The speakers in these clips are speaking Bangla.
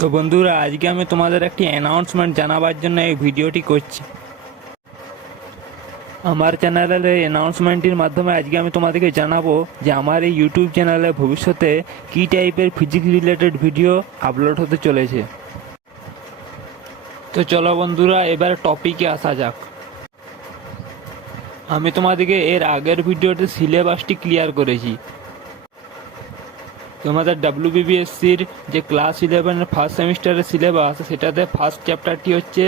তো বন্ধুরা, আজকে আমি তোমাদের একটি অ্যানাউন্সমেন্ট জানাবার জন্য এই ভিডিওটি করছি। আমার চ্যানেলের এই অ্যানাউন্সমেন্টটির মাধ্যমে আজকে আমি তোমাদেরকে জানাবো যে আমার এই ইউটিউব চ্যানেলে ভবিষ্যতে কী টাইপের ফিজিক্স রিলেটেড ভিডিও আপলোড হতে চলেছে। তো চলো বন্ধুরা, এবার টপিকে আসা যাক। আমি তোমাদেরকে এর আগের ভিডিওতে সিলেবাসটি ক্লিয়ার করেছি। তোমাদের WBBSCর যে ক্লাস 11-এর ফার্স্ট সেমিস্টারের সিলেবাস, সেটাতে ফার্স্ট চ্যাপ্টারটি হচ্ছে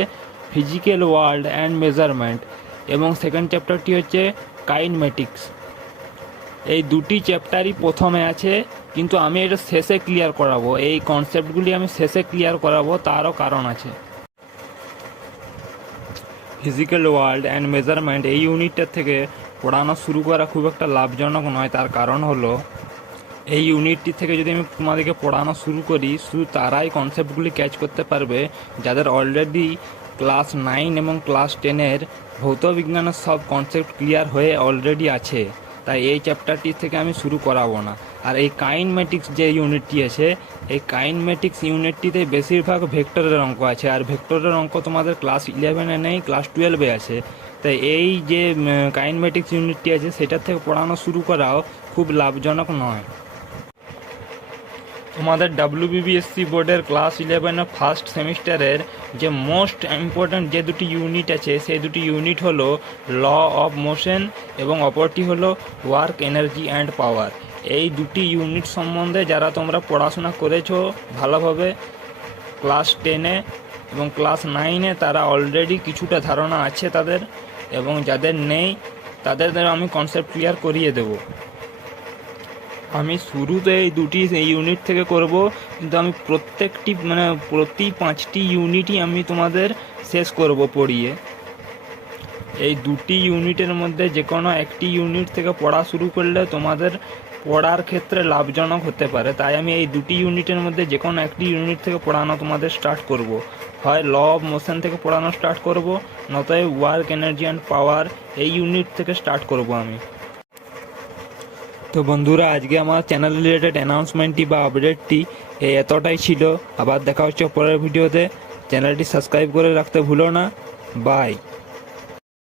ফিজিক্যাল ওয়ার্ল্ড অ্যান্ড মেজারমেন্ট এবং সেকেন্ড চ্যাপ্টারটি হচ্ছে কাইনমেটিক্স। এই দুটি চ্যাপ্টারই প্রথমে আছে, কিন্তু আমি এটা শেষে ক্লিয়ার করাবো। এই কনসেপ্টগুলি আমি শেষে ক্লিয়ার করাবো, তারও কারণ আছে। ফিজিক্যাল ওয়ার্ল্ড অ্যান্ড মেজারমেন্ট এই ইউনিটটার থেকে পড়ানো শুরু করা খুব একটা লাভজনক নয়। তার কারণ হলো, এই ইউনিটটি থেকে যদি আমি তোমাদেরকে পড়ানো শুরু করি, শুধু তারাই কনসেপ্টগুলি ক্যাচ করতে পারবে যাদের অলরেডি ক্লাস 9 এবং ক্লাস 10-এর ভৌত বিজ্ঞানের সব কনসেপ্ট ক্লিয়ার হয়ে অলরেডি আছে। তাই এই চ্যাপ্টারটি থেকে আমি শুরু করাবো না। আর এই কাইনমেটিক্স যে ইউনিটটি আছে, এই কাইনমেটিক্স ইউনিটটিতে বেশিরভাগ ভেক্টরের অঙ্ক আছে। আর ভেক্টরের অঙ্ক তোমাদের ক্লাস 11-এ নেই, ক্লাস 12-এ আছে। তাই এই যে কাইনমেটিক্স ইউনিটটি আছে, সেটার থেকে পড়ানো শুরু করাও খুব লাভজনক নয়। তোমাদের WBBSC বোর্ডের ক্লাস 11-এর ফার্স্ট সেমিস্টারের যে মোস্ট ইম্পর্ট্যান্ট যে দুটি ইউনিট আছে, সেই দুটি ইউনিট হলো ল অফ মোশন এবং অপরটি হলো ওয়ার্ক এনার্জি অ্যান্ড পাওয়ার। এই দুটি ইউনিট সম্বন্ধে যারা তোমরা পড়াশোনা করেছো ভালোভাবে ক্লাস 10-এ এবং ক্লাস 9-এ, তারা অলরেডি কিছুটা ধারণা আছে তাদের, এবং যাদের নেই তাদের দ্বারা আমি কনসেপ্ট ক্লিয়ার করিয়ে দেবো। আমি শুরুতে এই দুটি ইউনিট থেকে করব, কিন্তু আমি প্রত্যেকটি প্রতি 5টি ইউনিটই আমি তোমাদের শেষ করব পড়িয়ে। এই দুটি ইউনিটের মধ্যে যে কোনো একটি ইউনিট থেকে পড়া শুরু করলে তোমাদের পড়ার ক্ষেত্রে লাভজনক হতে পারে। তাই আমি এই দুটি ইউনিটের মধ্যে যে কোনো একটি ইউনিট থেকে পড়ানো তোমাদের স্টার্ট করব। হয় ল অফ মোশন থেকে পড়ানো স্টার্ট করব, নয়তো ওয়ার্ক এনার্জি অ্যান্ড পাওয়ার এই ইউনিট থেকে স্টার্ট করব আমি। তো বন্ধুরা, আজকে আমার চ্যানেল রিলেটেড অ্যানাউন্সমেন্টটি বা আপডেটটি এতটাই ছিল। আবার দেখা হচ্ছে পরের ভিডিওতে। চ্যানেলটি সাবস্ক্রাইব করে রাখতে ভুলো না। বাই।